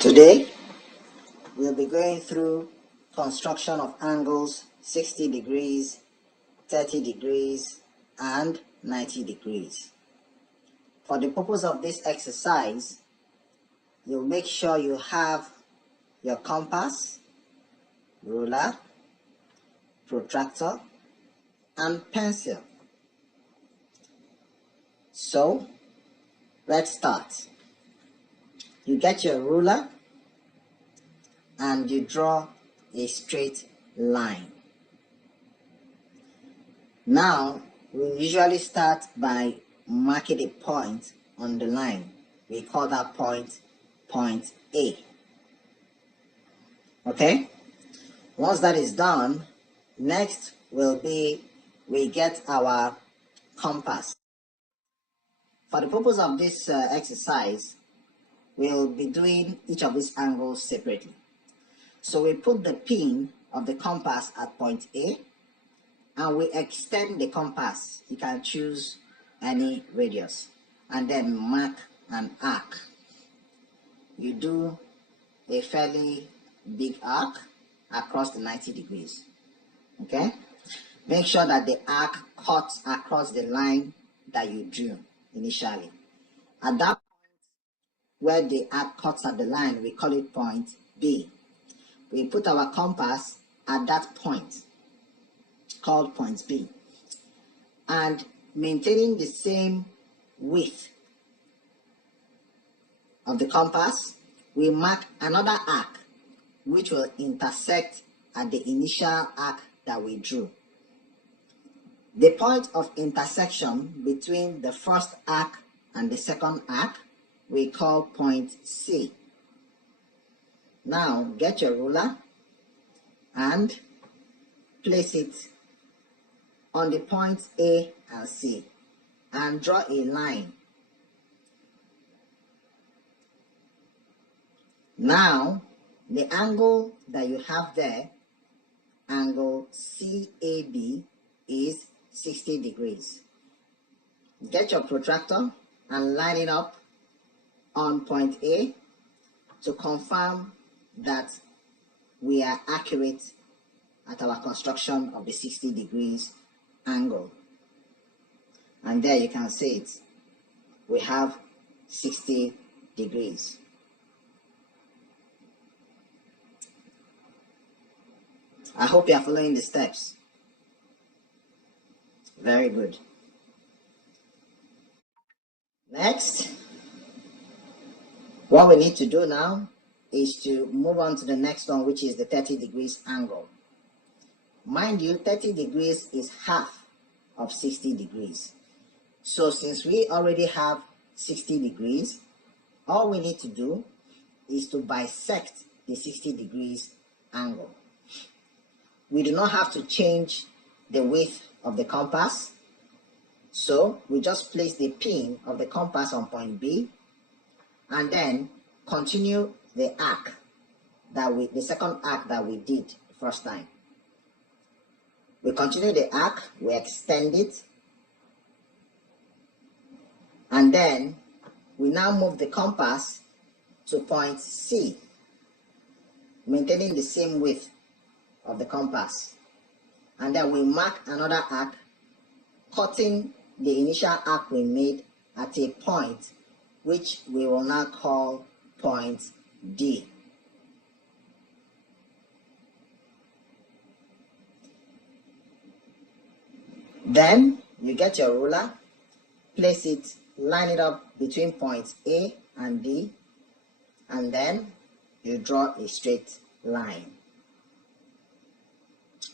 Today, we'll be going through construction of angles 60 degrees, 30 degrees, and 90 degrees. For the purpose of this exercise, you'll make sure you have your compass, ruler, protractor, and pencil. So, let's start. You get your ruler and you draw a straight line. Now, we usually start by marking a point on the line. We call that point A. Okay? Once that is done, next will be we get our compass. For the purpose of this exercise, we'll be doing each of these angles separately. So we put the pin of the compass at point A and we extend the compass. You can choose any radius and then mark an arc. You do a fairly big arc across the 90 degrees. Okay? Make sure that the arc cuts across the line that you drew initially. At that point where the arc cuts at the line, we call it point B. We put our compass at that point called point B, and maintaining the same width of the compass, we mark another arc which will intersect at the initial arc that we drew. The point of intersection between the first arc and the second arc we call point C. Now get your ruler and place it on the points A and C and draw a line. Now the angle that you have there, angle CAB, is 60 degrees. Get your protractor and line it up on point A to confirm that we are accurate at our construction of the 60 degrees angle. And there you can see it. We have 60 degrees. I hope you are following the steps. Very good. Next, what we need to do now is to move on to the next one, which is the 30 degrees angle. Mind you, 30 degrees is half of 60 degrees. So since we already have 60 degrees, all we need to do is to bisect the 60 degrees angle. We do not have to change the width of the compass. So we just place the pin of the compass on point B and then continue the arc the second arc that we did the first time. We continue the arc, we extend it, and then we now move the compass to point C, maintaining the same width of the compass. And then we mark another arc, cutting the initial arc we made at a point which we will now call point D. Then you get your ruler, place it, line it up between points A and D, and then you draw a straight line.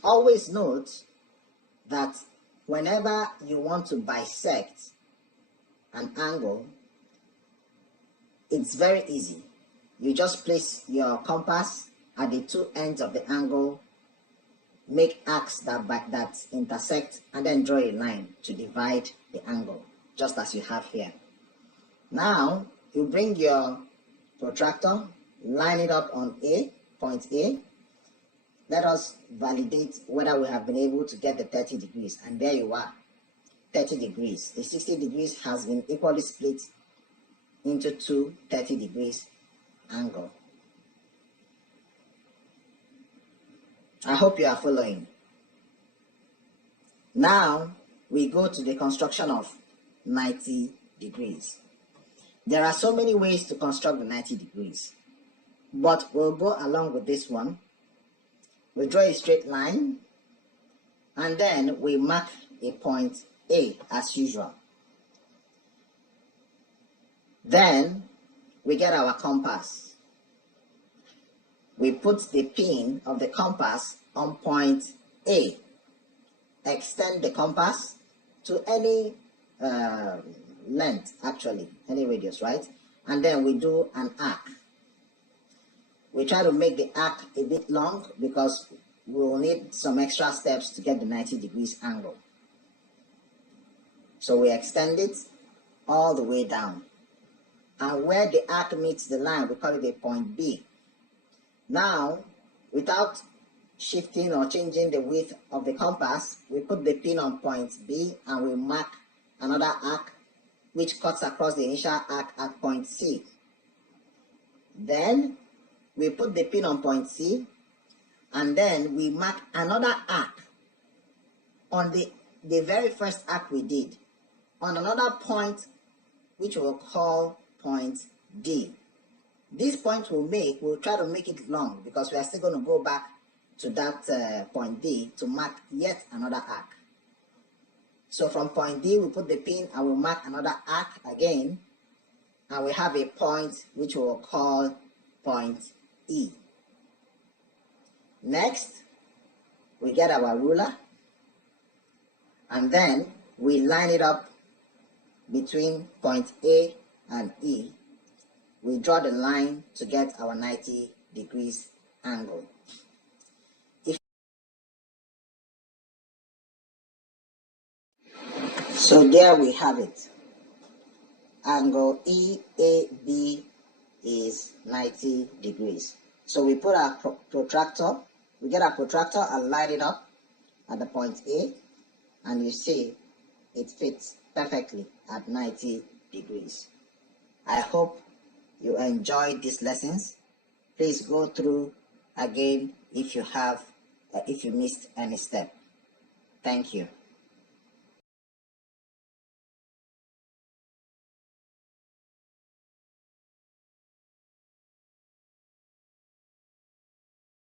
Always note that whenever you want to bisect an angle, it's very easy. You just place your compass at the two ends of the angle, make arcs that intersect, and then draw a line to divide the angle, just as you have here. Now, you bring your protractor, line it up on point A. Let us validate whether we have been able to get the 30 degrees, and there you are, 30 degrees. The 60 degrees has been equally split into two 30 degrees angle. I hope you are following. Now we go to the construction of 90 degrees. There are so many ways to construct the 90 degrees, but we'll go along with this one. We draw a straight line, and then we mark a point A as usual. Then we get our compass. We put the pin of the compass on point A. Extend the compass to any length, actually, any radius, right? And then we do an arc. We try to make the arc a bit long because we will need some extra steps to get the 90 degrees angle. So we extend it all the way down. And where the arc meets the line, we call it a point B. Now, without shifting or changing the width of the compass, we put the pin on point B and we mark another arc which cuts across the initial arc at point C. Then we put the pin on point C and then we mark another arc on the very first arc we did on another point which we'll call point D. This point we'll try to make it long because we are still going to go back to that point D to mark yet another arc. So from point D, we put the pin and we mark another arc again, and we have a point which we will call point E. Next, we get our ruler, and then we line it up between point A and E. We draw the line to get our 90 degrees angle. So there we have it. Angle EAB is 90 degrees. So we put our protractor, we get our protractor and line it up at the point A, and you see it fits perfectly at 90 degrees. I hope you enjoyed these lessons. Please go through again if you missed any step. Thank you.